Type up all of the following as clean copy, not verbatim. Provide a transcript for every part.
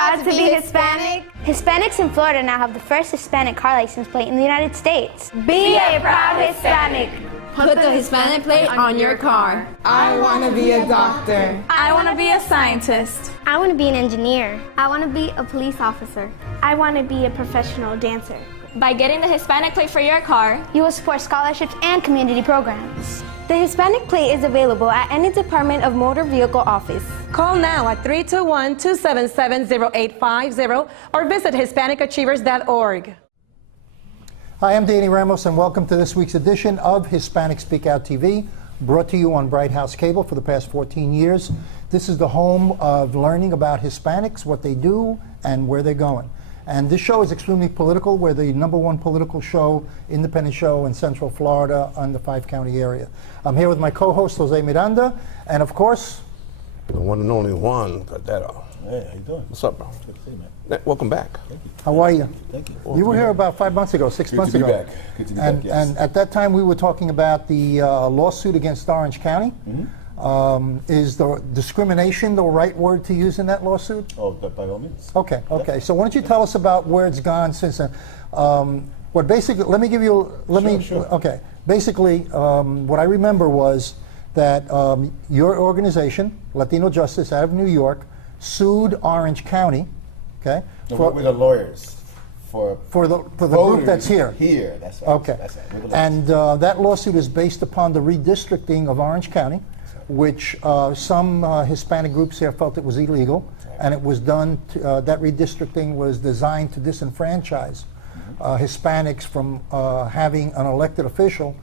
proud to be Hispanic? Hispanics in Florida now have the first Hispanic car license plate in the United States. Be a proud Hispanic. Put the Hispanic plate on your car. I want to be a doctor. I want to be a scientist. I want to be an engineer. I want to be a police officer. I want to be a professional dancer. By getting the Hispanic plate for your car, you will support scholarships and community programs. The Hispanic plate is available at any Department of Motor Vehicle office. Call now at 321-277-0850 or visit HispanicAchievers.org. Hi, I'm Danny Ramos, and welcome to this week's edition of Hispanic SpeakOut TV, brought to you on Bright House Cable for the past 14 years. This is the home of learning about Hispanics, what they do, and where they're going. And this show is extremely political. We're the #1 political show, independent show in Central Florida on the 5-county area. I'm here with my co-host, Jose Miranda, and of course, the one and only Juan Cordero. Hey, how you doing? What's up, bro? Good to see you, man. Welcome back. Thank you. How are you? Thank you. You were here about 5 months ago, 6 months ago. Good to be back. Good to be back, yes. And at that time, we were talking about the lawsuit against Orange County. Is the discrimination the right word to use in that lawsuit? Oh, by all means. Okay, okay. So why don't you tell us about where it's gone since then? What basically, let me give you, Sure. Okay. Basically, what I remember was that your organization, Latino Justice out of New York, sued Orange County, okay? No, we're the lawyers for the group that's here. Here, that's right. Okay. That's right. And that lawsuit is based upon the redistricting of Orange County, which some Hispanic groups here felt it was illegal, and it was done, that redistricting was designed to disenfranchise Hispanics from having an elected official,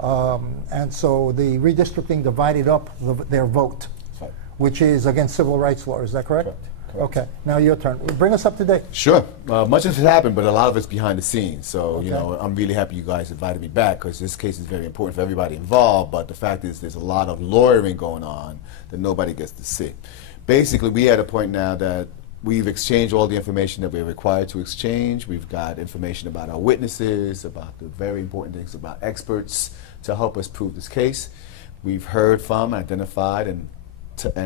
and so the redistricting divided up their vote, which is against civil rights law. Is that correct? Correct. Okay, now your turn. Bring us up to date. Sure. Much has happened, but a lot of it's behind the scenes. So, you know, I'm really happy you guys invited me back because this case is very important for everybody involved. But the fact is there's a lot of lawyering going on that nobody gets to see. Basically, we're at a point now that we've exchanged all the information that we're required to exchange. We've got information about our witnesses, about the very important things about experts to help us prove this case. We've heard from, identified, and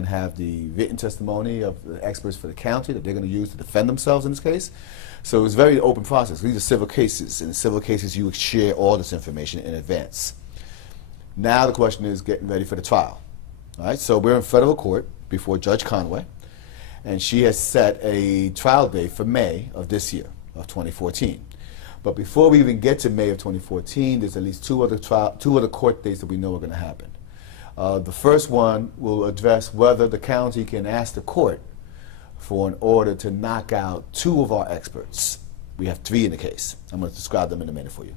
have the written testimony of the experts for the county that they're going to use to defend themselves in this case. So it's a very open process. These are civil cases. In civil cases, you share all this information in advance. Now the question is getting ready for the trial. All right, so we're in federal court before Judge Conway, and she has set a trial date for May of this year, of 2014. But before we even get to May of 2014, there's at least two other court dates that we know are going to happen. The first one will address whether the county can ask the court for an order to knock out 2 of our experts. We have 3 in the case. I'm going to describe them in a minute for you.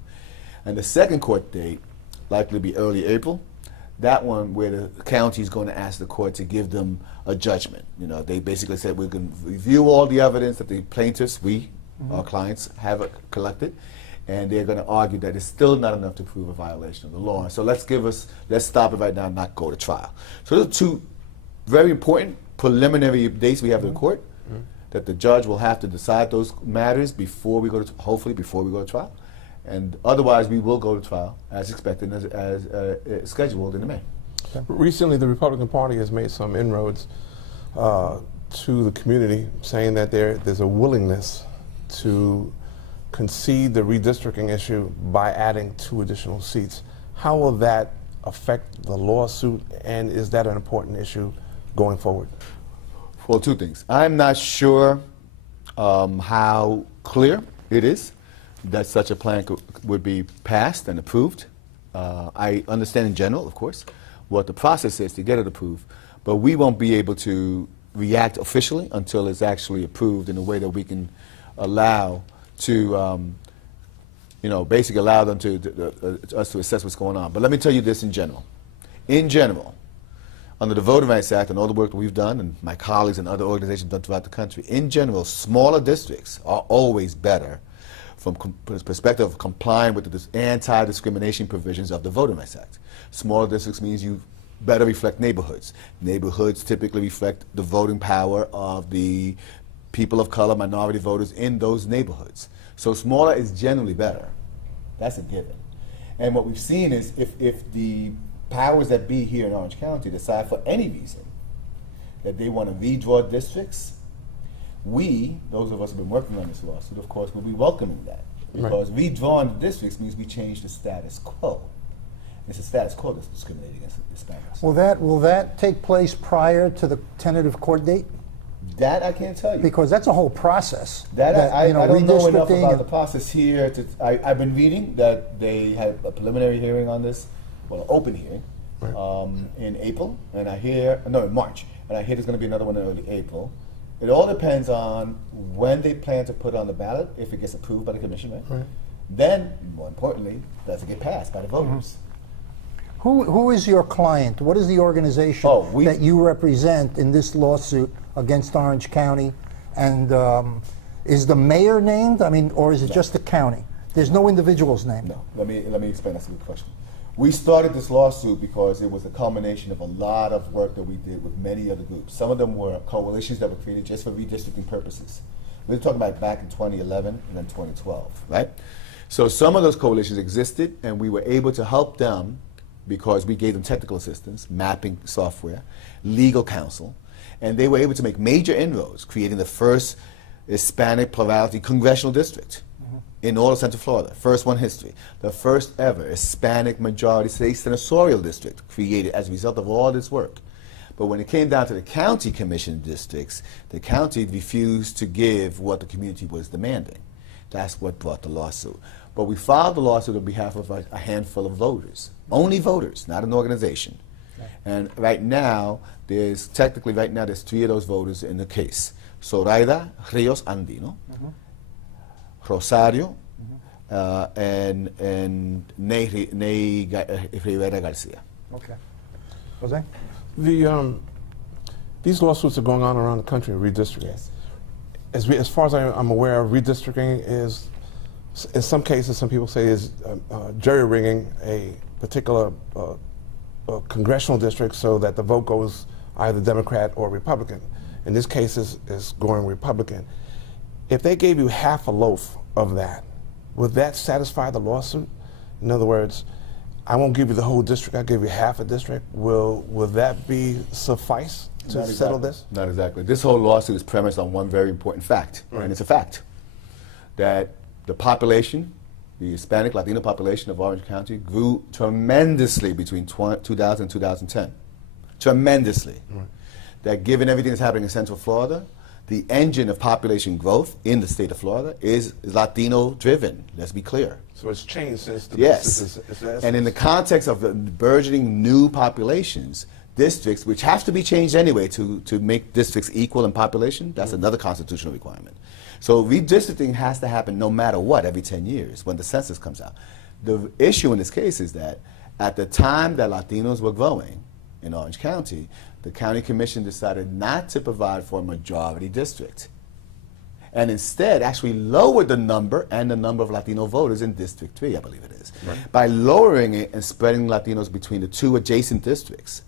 And the second court date, likely to be early April, that one where the county is going to ask the court to give them a judgment. You know, they basically said we're going to review all the evidence that the plaintiffs, our clients, have collected, and they're going to argue that it's still not enough to prove a violation of the law. So let's stop it right now and not go to trial. So those are 2 very important preliminary dates we have in the court, that the judge will have to decide those matters before we go to, hopefully before we go to trial. And otherwise we will go to trial as expected, as scheduled in May. Okay. Recently the Republican Party has made some inroads to the community, saying that there's a willingness to concede the redistricting issue by adding 2 additional seats. How will that affect the lawsuit, and is that an important issue going forward? Well, 2 things. I'm not sure how clear it is that such a plan would be passed and approved. I understand in general, of course, what the process is to get it approved, but we won't be able to react officially until it's actually approved in a way that we can allow to, basically allow them us to assess what's going on. But let me tell you this in general. In general, under the Voting Rights Act and all the work that we've done, and my colleagues and other organizations done throughout the country, in general, smaller districts are always better from the perspective of complying with the anti-discrimination provisions of the Voting Rights Act. Smaller districts means you better reflect neighborhoods. Neighborhoods typically reflect the voting power of the people of color, minority voters in those neighborhoods. So smaller is generally better. That's a given. And what we've seen is if the powers that be here in Orange County decide for any reason that they want to redraw districts, We, those of us who have been working on this lawsuit, of course, will be welcoming that. Because redrawing the districts means we change the status quo. It's the status quo that's discriminating against Hispanics. Will that take place prior to the tentative court date? That I can't tell you. Because that's a whole process. I don't know enough about and the process here. I've been reading that they had a preliminary hearing on this, well, an open hearing, in April, and in March, and I hear there's going to be another one in early April. It all depends on when they plan to put it on the ballot, if it gets approved by the commission, right? Then, more importantly, does it get passed by the voters? Who is your client? What is the organization that you represent in this lawsuit against Orange County? And is the mayor named? I mean, or is it just the county? There's no individuals named. No. Let me explain. That's a good question. We started this lawsuit because it was a culmination of a lot of work that we did with many other groups. Some of them were coalitions that were created just for redistricting purposes. We were talking about back in 2011 and then 2012, right? So some of those coalitions existed, and we were able to help them because we gave them technical assistance, mapping software, legal counsel, and they were able to make major inroads, creating the first Hispanic plurality congressional district in all of Central Florida. First one in history. The first ever Hispanic majority state senatorial district created as a result of all this work. But when it came down to the county commission districts, the county refused to give what the community was demanding. That's what brought the lawsuit. But we filed the lawsuit on behalf of a handful of voters. Only voters, not an organization. Okay. And right now, there's 3 of those voters in the case. Zoraida Rios Andino, Rosario, and Ney Rivera Garcia. Okay. Jose? These lawsuits are going on around the country, redistricting. Yes. As far as I'm aware, redistricting is, in some cases, some people say is jerry-rigging a particular congressional district so that the vote goes either Democrat or Republican. In this case, is going Republican. If they gave you half a loaf of that, would that satisfy the lawsuit? In other words, I won't give you the whole district, I'll give you half a district. Will that be suffice to settle this? Not exactly. This whole lawsuit is premised on one very important fact, and it's a fact, that the population, the Hispanic Latino population of Orange County grew tremendously between 2000 and 2010. Tremendously. That given everything that's happening in Central Florida, the engine of population growth in the state of Florida is Latino driven, let's be clear. So it's changed since the Yes. And in the context of the burgeoning new populations, districts, which have to be changed anyway to make districts equal in population, that's another constitutional requirement. So redistricting has to happen no matter what every 10 years when the census comes out. The issue in this case is that at the time that Latinos were growing in Orange County, the county commission decided not to provide for a majority district, and instead actually lowered the number and the number of Latino voters in District 3, I believe it is. By lowering it and spreading Latinos between the 2 adjacent districts,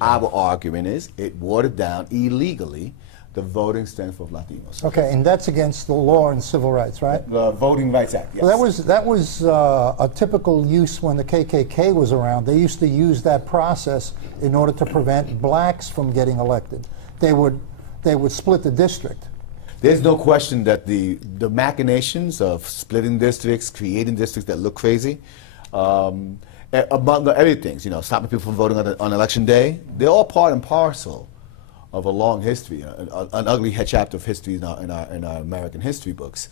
our argument is it watered down illegally the voting strength of Latinos. Okay, and that's against the law and civil rights, right? The Voting Rights Act, yes. Well, that was a typical use when the KKK was around. They used to use that process in order to prevent blacks from getting elected. They would split the district. There's no question that the machinations of splitting districts, creating districts that look crazy, among everything, stopping people from voting on election day, they're all part and parcel of a long history, an ugly chapter of history in our American history books.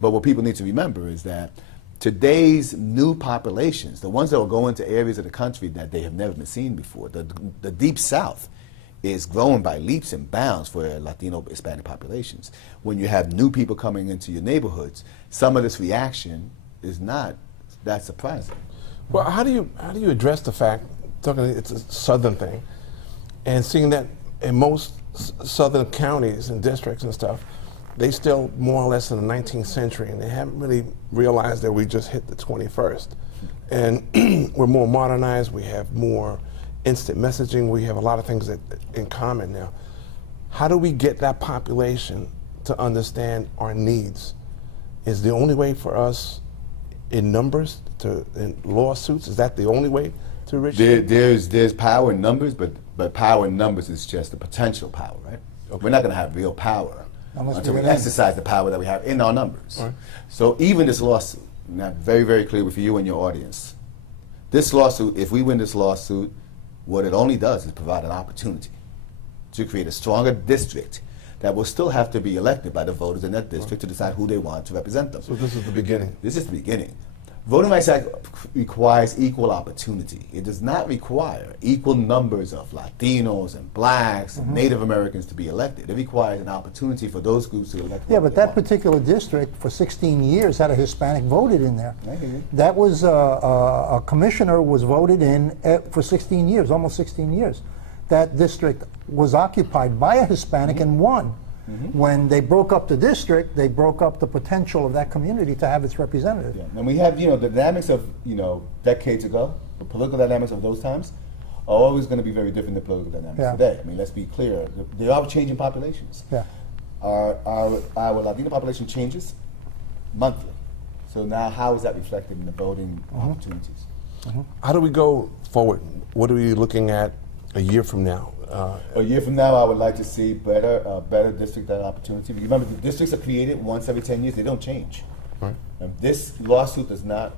But what people need to remember is that today's new populations, the ones that will go into areas of the country that they have never been seen before, the Deep South is growing by leaps and bounds for Latino Hispanic populations. When you have new people coming into your neighborhoods, some of this reaction is not that surprising. Well, how do you address the fact, it's a southern thing, and seeing that in most southern counties and districts and stuff, they still more or less in the 19th century, and they haven't really realized that we just hit the 21st. And we're more modernized, we have more instant messaging, we have a lot of things in common now. How do we get that population to understand our needs? Is the only way for us in numbers, in lawsuits, is that the only way to reach there's power in numbers, but power in numbers is just the potential power, right? Okay. We're not going to have real power until we exercise the power that we have in our numbers. Right. So even this lawsuit, now very, very clear with you and your audience, this lawsuit, if we win this lawsuit, what it only does is provide an opportunity to create a stronger district that will still have to be elected by the voters in that district to decide who they want to represent them. So this is the beginning. This is the beginning. Voting Rights Act requires equal opportunity. It does not require equal numbers of Latinos and blacks and Native Americans to be elected. It requires an opportunity for those groups to elect. Yeah, but that particular district for 16 years had a Hispanic voted in there. That was a commissioner was voted in for 16 years, almost 16 years. That district was occupied by a Hispanic and won. When they broke up the district, they broke up the potential of that community to have its representative. Yeah. And we have, the dynamics of, decades ago, the political dynamics of those times are always going to be very different than political dynamics today. I mean, let's be clear. They are changing populations. Yeah. Our Latino population changes monthly. So now how is that reflected in the voting opportunities? How do we go forward? What are we looking at a year from now? A year from now, I would like to see better district opportunity. Remember, the districts are created once every 10 years. They don't change. Right. This lawsuit does not.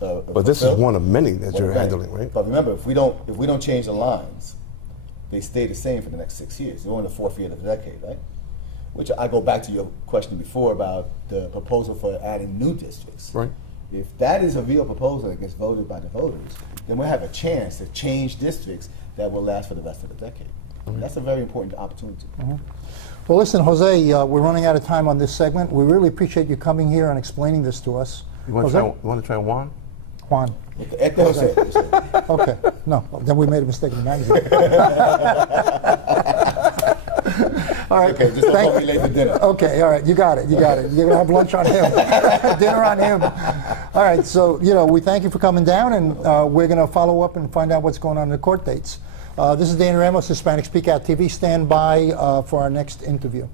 But this is one of many that you're handling, right? But remember, if we don't change the lines, they stay the same for the next 6 years. We're in the fourth year of the decade, right? Which I go back to your question before about the proposal for adding new districts. Right. If that is a real proposal that gets voted by the voters, then we'll have a chance to change districts that will last for the rest of the decade. That's a very important opportunity. Well, listen, Jose, we're running out of time on this segment. We really appreciate you coming here and explaining this to us. You want to try Juan? Juan. Jose. Okay. No, then we made a mistake in the magazine. All right. Okay, just don't be late for dinner. Okay, all right, you got it. You're going to have lunch on him, dinner on him. All right, so, we thank you for coming down, and we're going to follow up and find out what's going on in the court dates. This is Danny Ramos, Hispanic SpeakOut TV. Stand by for our next interview.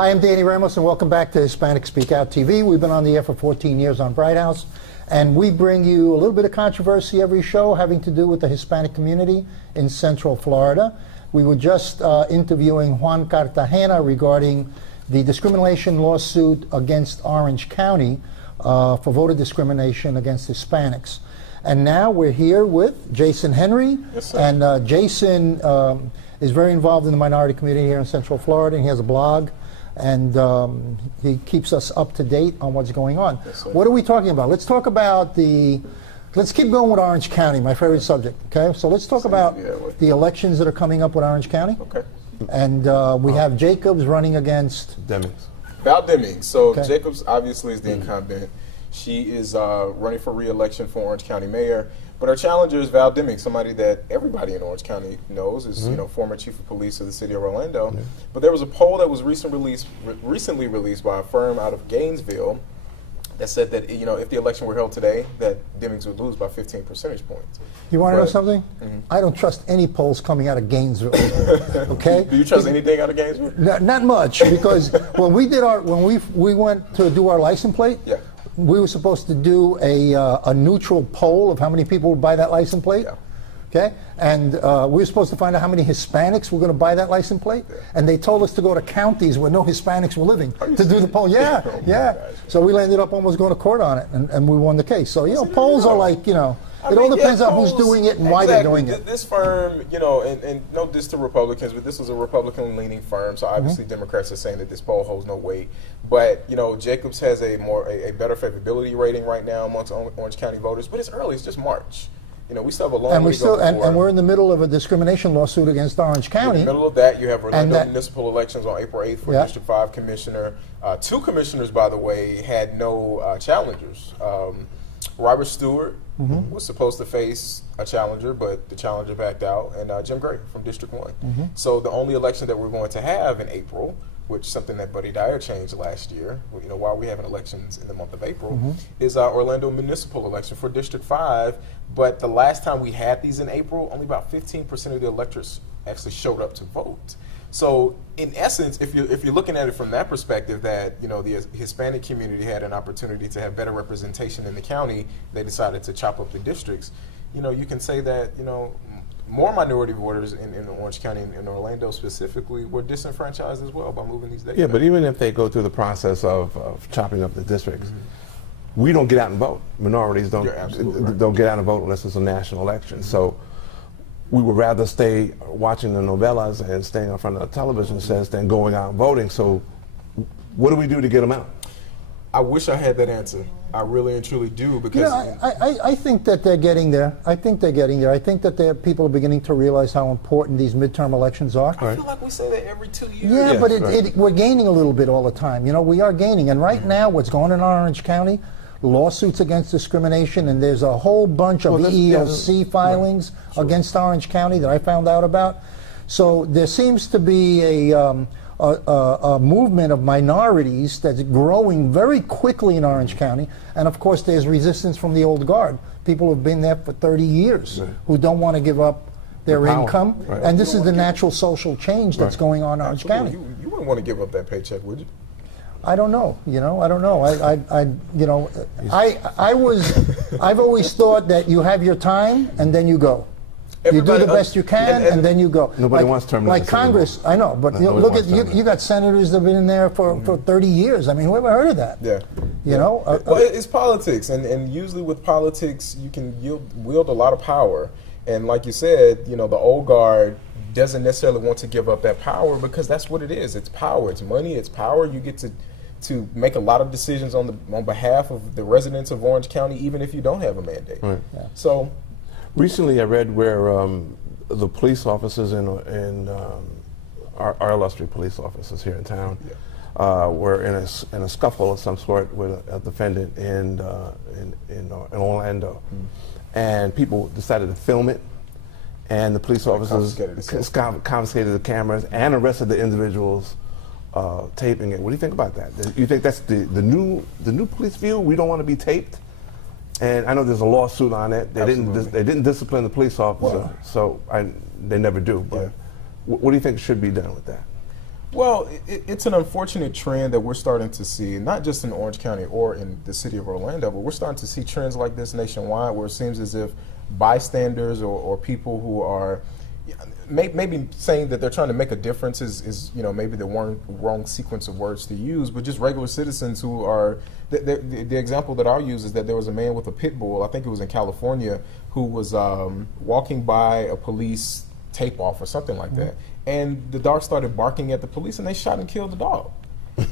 Hi, I'm Danny Ramos, and welcome back to Hispanic SpeakOut TV. We've been on the air for 14 years on Bright House, and we bring you a little bit of controversy every show having to do with the Hispanic community in Central Florida. We were just interviewing Juan Cartagena regarding the discrimination lawsuit against Orange County for voter discrimination against Hispanics. And now we're here with Jason Henry. Yes, sir. And Jason is very involved in the minority community here in Central Florida, and he has a blog. And he keeps us up to date on what's going on. Yes, what are we talking about? Let's talk about let's keep going with Orange County, my favorite subject, okay? So let's talk about the elections that are coming up with Orange County. Okay. And we have Jacobs running against Demings. Val Demings. So Jacobs obviously is the incumbent. She is running for re-election for Orange County mayor. But our challenger is Val Demings, somebody that everybody in Orange County knows, is former chief of police of the city of Orlando. But there was a poll that was recently released by a firm out of Gainesville that said that if the election were held today, that Demings would lose by 15 percentage points. You want to know something? I don't trust any polls coming out of Gainesville. Okay? Do you trust anything out of Gainesville? Not much, because when we went to do our license plate. Yeah. We were supposed to do a neutral poll of how many people would buy that license plate. Yeah. Okay? And we were supposed to find out how many Hispanics were going to buy that license plate. Yeah. And they told us to go to counties where no Hispanics were living to do the poll. Yeah, yeah. So we ended up almost going to court on it, and we won the case. So, polls are like, It all depends on who's doing it and why they're doing it. This firm, you know, and no diss to Republicans, but this was a Republican-leaning firm, so obviously Democrats are saying that this poll holds no weight. But, you know, Jacobs has a better favorability rating right now amongst Orange County voters, but it's early. It's just March. You know, we still have a long way to go before. And we're in the middle of a discrimination lawsuit against Orange County. In the middle of that, you have Orlando municipal elections on April 8th for District 5 commissioner. 2 commissioners, by the way, had no challengers. Robert Stewart was supposed to face a challenger, but the challenger backed out, and Jim Gray from District 1. So the only election that we're going to have in April, which is something that Buddy Dyer changed last year, you know, while we having elections in the month of April, is our Orlando municipal election for District 5. But the last time we had these in April, only about 15% of the electors actually showed up to vote. So in essence, if you're looking at it from that perspective, that, you know, the Hispanic community had an opportunity to have better representation in the county, they decided to chop up the districts. You know, you can say that, you know, more minority voters in Orange County and in Orlando specifically were disenfranchised as well by moving these dates. Yeah, but even if they go through the process of chopping up the districts, we don't get out and vote. Minorities don't get out and vote unless it's a national election. So we would rather stay watching the novellas and staying in front of the television sets than going out and voting. So what do we do to get them out? I wish I had that answer. I really and truly do, because I think that they're getting there. I think they're getting there. I think that people are beginning to realize how important these midterm elections are. I feel like we say that every 2 years. Yeah, but we're gaining a little bit all the time. You know, we are gaining. And right now, what's going on in Orange County, lawsuits against discrimination, and there's a whole bunch of EEOC filings against Orange County that I found out about. So there seems to be a movement of minorities that's growing very quickly in Orange County, and of course there's resistance from the old guard, people who have been there for 30 years who don't want to give up their income, and this is the natural social change that's going on in Orange County. You wouldn't want to give up that paycheck, would you? I don't know. You know, I don't know. I've always thought that you have your time and then you go. You do the best you can, and then you go. Nobody wants term limits. Like Congress, I know, but you know, look at you got senators that have been in there for 30 years. I mean, who ever heard of that? Yeah. You know? Well, it's politics, and usually with politics, you can wield a lot of power. And like you said, you know, the old guard doesn't necessarily want to give up that power, because that's what it is. It's power. It's money. It's power. You get to make a lot of decisions on behalf of the residents of Orange County, even if you don't have a mandate. Right. Yeah. So. Recently, I read where the police officers in our illustrious police officers here in town were in a scuffle of some sort with a defendant in Orlando, and people decided to film it, and the police officers confiscated the cameras and arrested the individuals taping it. What do you think about that? You think that's the new police view? We don't want to be taped. And I know there's a lawsuit on it. They didn't discipline the police officer, so they never do. But what do you think should be done with that? Well, it's an unfortunate trend that we're starting to see, not just in Orange County or in the city of Orlando, but we're starting to see trends like this nationwide, where it seems as if bystanders or people who are maybe saying that they're trying to make a difference is you know, maybe the wrong sequence of words to use, but just regular citizens who are. The example that I'll use is that there was a man with a pit bull, I think it was in California, who was walking by a police tape-off or something like that, and the dog started barking at the police, and they shot and killed the dog.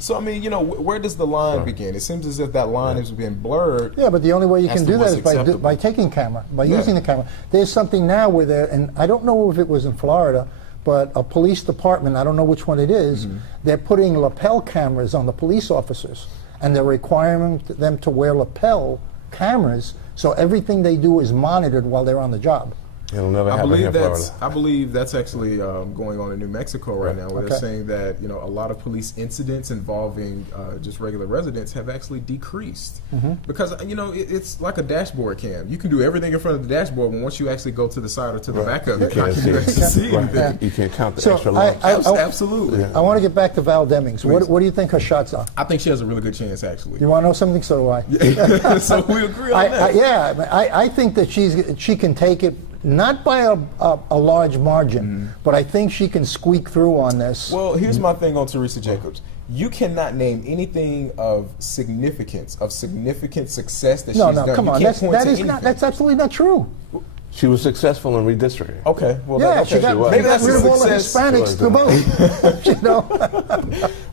So, I mean, you know, where does the line begin? It seems as if that line is being blurred. Yeah, but the only way you can do that is by taking camera, by using the camera. There's something now where there, and I don't know if it was in Florida, but a police department, I don't know which one it is, they're putting lapel cameras on the police officers, and they're requiring them to wear lapel cameras, so everything they do is monitored while they're on the job. It'll never happen here in Florida. I believe that's actually going on in New Mexico right now, where they're saying that, you know, a lot of police incidents involving just regular residents have actually decreased, because, you know, it's like a dashboard cam. You can do everything in front of the dashboard, but once you actually go to the side or to the back of it, you can't see anything. You can't count the extra lines. Absolutely. I want to get back to Val Demings. What do you think her shots are? I think she has a really good chance, actually. You want to know something? So do I. So we agree on that. I think that she can take it. not by a large margin, but I think she can squeak through on this. Well, here's my thing on Teresa Jacobs. You cannot name anything of significant success that she's done. No, come on, that's absolutely not true. She was successful in redistricting. Okay, well, yeah, she got maybe that's rid of all the Hispanics to vote. You know.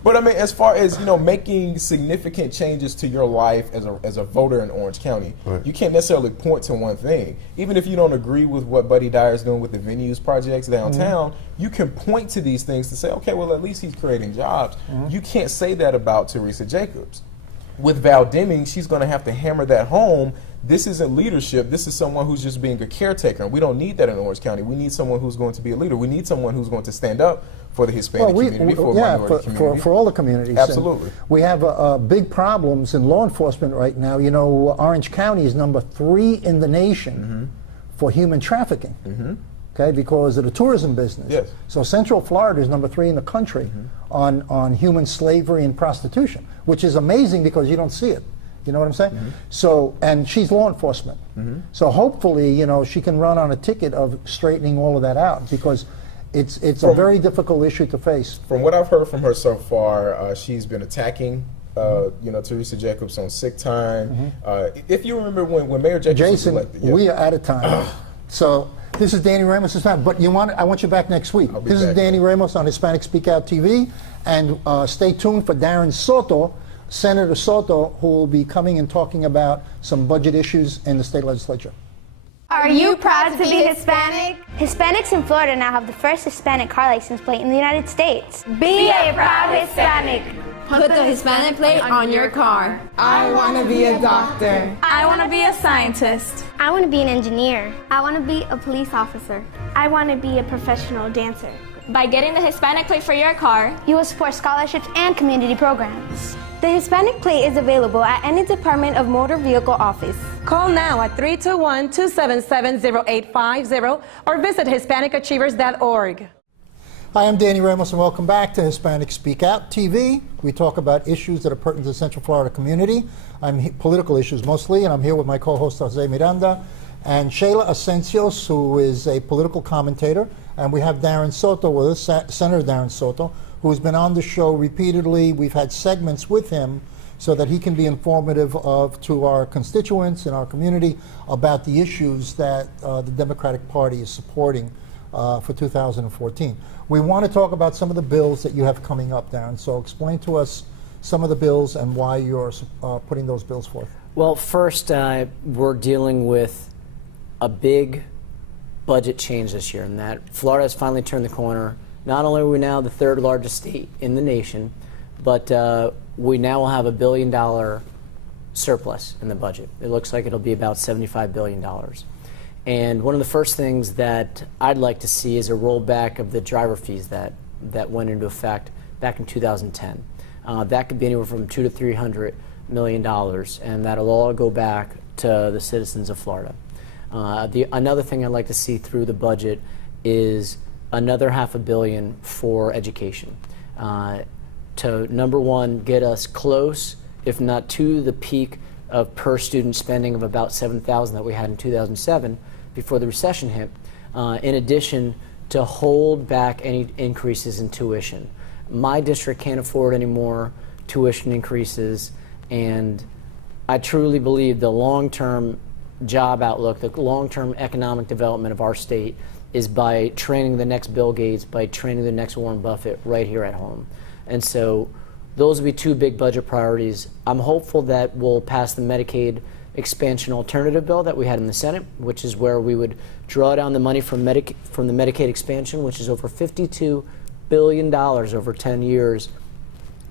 But I mean, as far as making significant changes to your life as a voter in Orange County, you can't necessarily point to one thing. Even if you don't agree with what Buddy Dyer is doing with the venues projects downtown, you can point to these things to say, okay, well, at least he's creating jobs. You can't say that about Teresa Jacobs. With Val Deming, she's going to have to hammer that home. This isn't leadership. This is someone who's just being a caretaker. And we don't need that in Orange County. We need someone who's going to be a leader. We need someone who's going to stand up for the Hispanic community, for minority community. For all the communities. Absolutely. And we have big problems in law enforcement right now. You know, Orange County is #3 in the nation for human trafficking. Okay, because of the tourism business. Yes. So Central Florida is #3 in the country on human slavery and prostitution, which is amazing because you don't see it. You know what I'm saying? So, and she's law enforcement. So hopefully, she can run on a ticket of straightening all of that out, because it's a very difficult issue to face. From what I've heard from her so far, she's been attacking Teresa Jacobs on sick time. If you remember when Mayor Jacobs was elected. We are out of time. So this is Danny Ramos' time, but I want you back next week. This is Danny Ramos on Hispanic SpeakOut TV, and stay tuned for Darren Soto, Senator Soto, who will be coming and talking about some budget issues in the state legislature. Are you proud to be Hispanic? Hispanics in Florida now have the first Hispanic car license plate in the United States. Be a proud Hispanic. Put the Hispanic plate on your car. I want to be a doctor. I want to be a scientist. I want to be an engineer. I want to be a police officer. I want to be a professional dancer. By getting the Hispanic plate for your car, you will support scholarships and community programs. The Hispanic plate is available at any Department of Motor Vehicle office. Call now at 321-277-0850 or visit HispanicAchievers.org. Hi, I'm Danny Ramos, and welcome back to Hispanic SpeakOut TV. We talk about issues that are pertinent to the Central Florida community. Political issues mostly, and I'm here with my co-host Jose Miranda and Sheila Asencios, who is a political commentator, and we have Darren Soto with us, Senator Darren Soto, who's been on the show repeatedly. We've had segments with him so that he can be informative to our constituents in our community about the issues that the Democratic Party is supporting for 2014. We want to talk about some of the bills that you have coming up, Darren. So explain to us some of the bills and why you're putting those bills forth. Well, first, we're dealing with a big budget change this year, in that Florida has finally turned the corner. Not only are we now the 3rd largest state in the nation, but we now will have $1 billion surplus in the budget. It looks like it'll be about $75 billion. And one of the first things that I'd like to see is a rollback of the driver fees that went into effect back in 2010. That could be anywhere from $200 to $300 million, and that'll all go back to the citizens of Florida. Another thing I'd like to see through the budget is another $500 million for education, to number one, get us close, if not to the peak of per student spending of about $7,000 that we had in 2007 before the recession hit, in addition to hold back any increases in tuition. My district can't afford any more tuition increases, and I truly believe the long-term job outlook, the long-term economic development of our state is by training the next Bill Gates, by training the next Warren Buffett right here at home. And so those will be 2 big budget priorities. I'm hopeful that we'll pass the Medicaid expansion alternative bill that we had in the Senate, which is where we would draw down the money from the Medicaid expansion, which is over $52 billion over 10 years.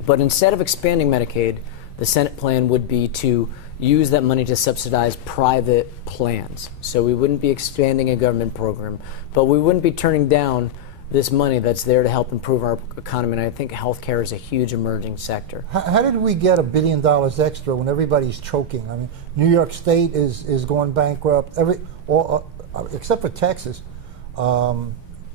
But instead of expanding Medicaid, the Senate plan would be to use that money to subsidize private plans. So we wouldn't be expanding a government program, but we wouldn't be turning down this money that's there to help improve our economy, and I think healthcare is a huge emerging sector. How did we get $1 billion extra when everybody's choking? I mean, New York State is going bankrupt, except for Texas.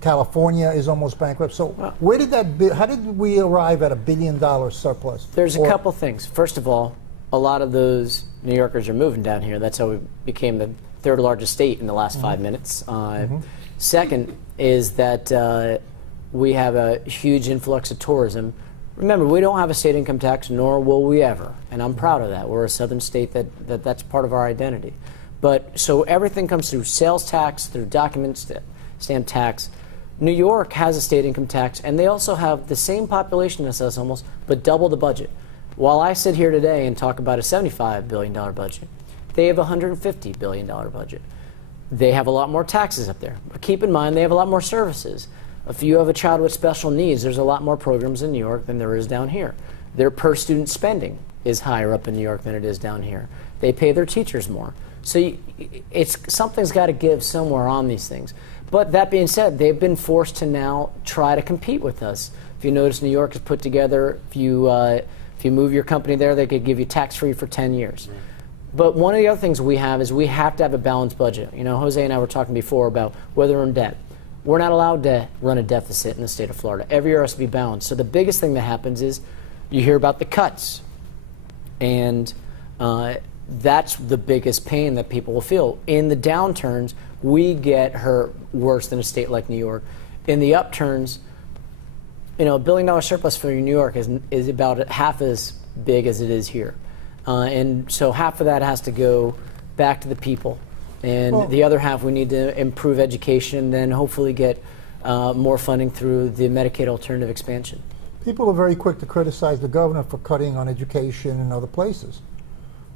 California is almost bankrupt. So where did how did we arrive at $1 billion surplus? There's a couple things. First of all, a lot of those New Yorkers are moving down here. That's how we became the third largest state in the last 5 minutes. Second is that we have a huge influx of tourism. Remember, we don't have a state income tax, nor will we ever, and I'm proud of that. We're a southern state that's part of our identity. But so everything comes through sales tax, through document stamp tax. New York has a state income tax, and they also have the same population as us almost, but double the budget. While I sit here today and talk about a $75 billion budget, they have a $150 billion budget. They have a lot more taxes up there. But keep in mind, they have a lot more services. If you have a child with special needs, there's a lot more programs in New York than there is down here. Their per student spending is higher up in New York than it is down here. They pay their teachers more. So something's got to give somewhere on these things. But that being said, they've been forced to now try to compete with us. If you notice, New York has put together, if you move your company there, they could give you tax-free for 10 years. But one of the other things we have is we have to have a balanced budget. You know, Jose and I were talking before about whether we're in debt. We're not allowed to run a deficit in the state of Florida. Every year has to be balanced. So the biggest thing that happens is you hear about the cuts. And that's the biggest pain that people will feel. In the downturns, we get hurt worse than a state like New York. In the upturns, you know, $1 billion surplus for New York is about half as big as it is here. And so half of that has to go back to the people. And the other half, we need to improve education, then hopefully get more funding through the Medicaid alternative expansion. People are very quick to criticize the governor for cutting on education and other places.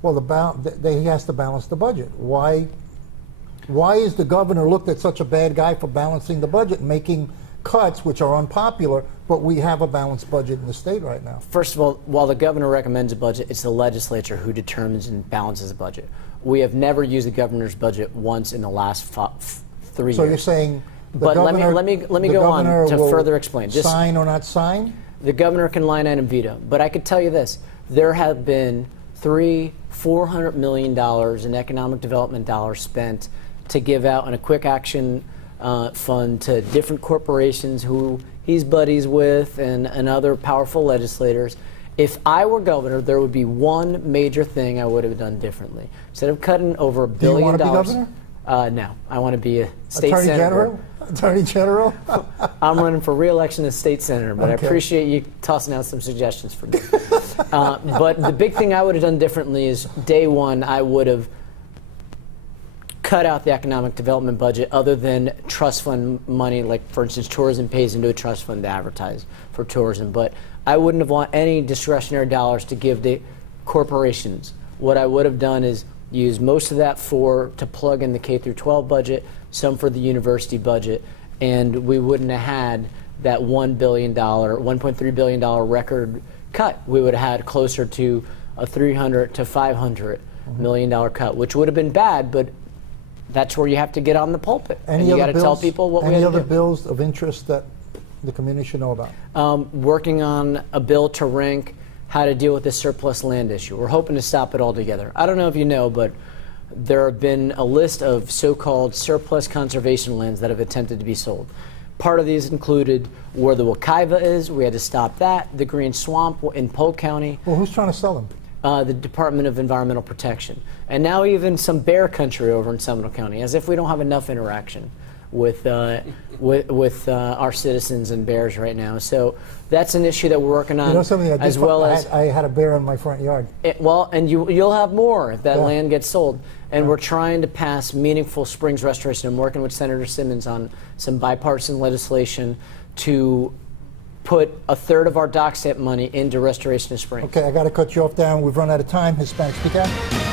Well, he has to balance the budget. Why is the governor looked at such a bad guy for balancing the budget and making cuts, which are unpopular, but we have a balanced budget in the state right now? First of all, while the governor recommends a budget, it's the legislature who determines and balances the budget. We have never used the governor's budget once in the last 3 years. So you're saying the but governor, let me go on to further explain. Just sign or not sign? The governor can line item veto. But I could tell you this. There have been $400 million in economic development dollars spent to give out in a quick action fund to different corporations who he's buddies with and other powerful legislators. If I were governor, there would be one major thing I would have done differently. Instead of cutting over $1 billion. Do you want to be governor? No, I want to be a state Attorney senator. General? Attorney General? I'm running for re-election as state senator, but I appreciate you tossing out some suggestions for me. But the big thing I would have done differently is day one, I would have cut out the economic development budget other than trust fund money, like for instance tourism pays into a trust fund to advertise for tourism, but I wouldn't have want any discretionary dollars to give the corporations. What I would have done is use most of that to plug in the K through 12 budget, some for the university budget, and we wouldn't have had that $1.3 billion record cut. We would have had closer to a $300 to $500 million cut, which would have been bad, but that's where you have to get on the pulpit. And you got to tell people what we have to do. Any other bills of interest that the community should know about? Working on a bill to rank how to deal with the surplus land issue. We're hoping to stop it altogether. I don't know if you know, but there have been a list of so-called surplus conservation lands that have attempted to be sold. Part of these included where the Wekiva is. We had to stop that. The Green Swamp in Polk County. Well, who's trying to sell them? The Department of Environmental Protection. And now even some bear country over in Seminole County, as if we don't have enough interaction with our citizens and bears right now. So that's an issue that we're working on. You know something? I had a bear in my front yard. And you'll have more if that land gets sold. And we're trying to pass meaningful springs restoration. I'm working with Senator Simmons on some bipartisan legislation to put a third of our dock stamp money into restoration of springs. Okay, I got to cut you off there. We've run out of time. Hispanic Speak Out.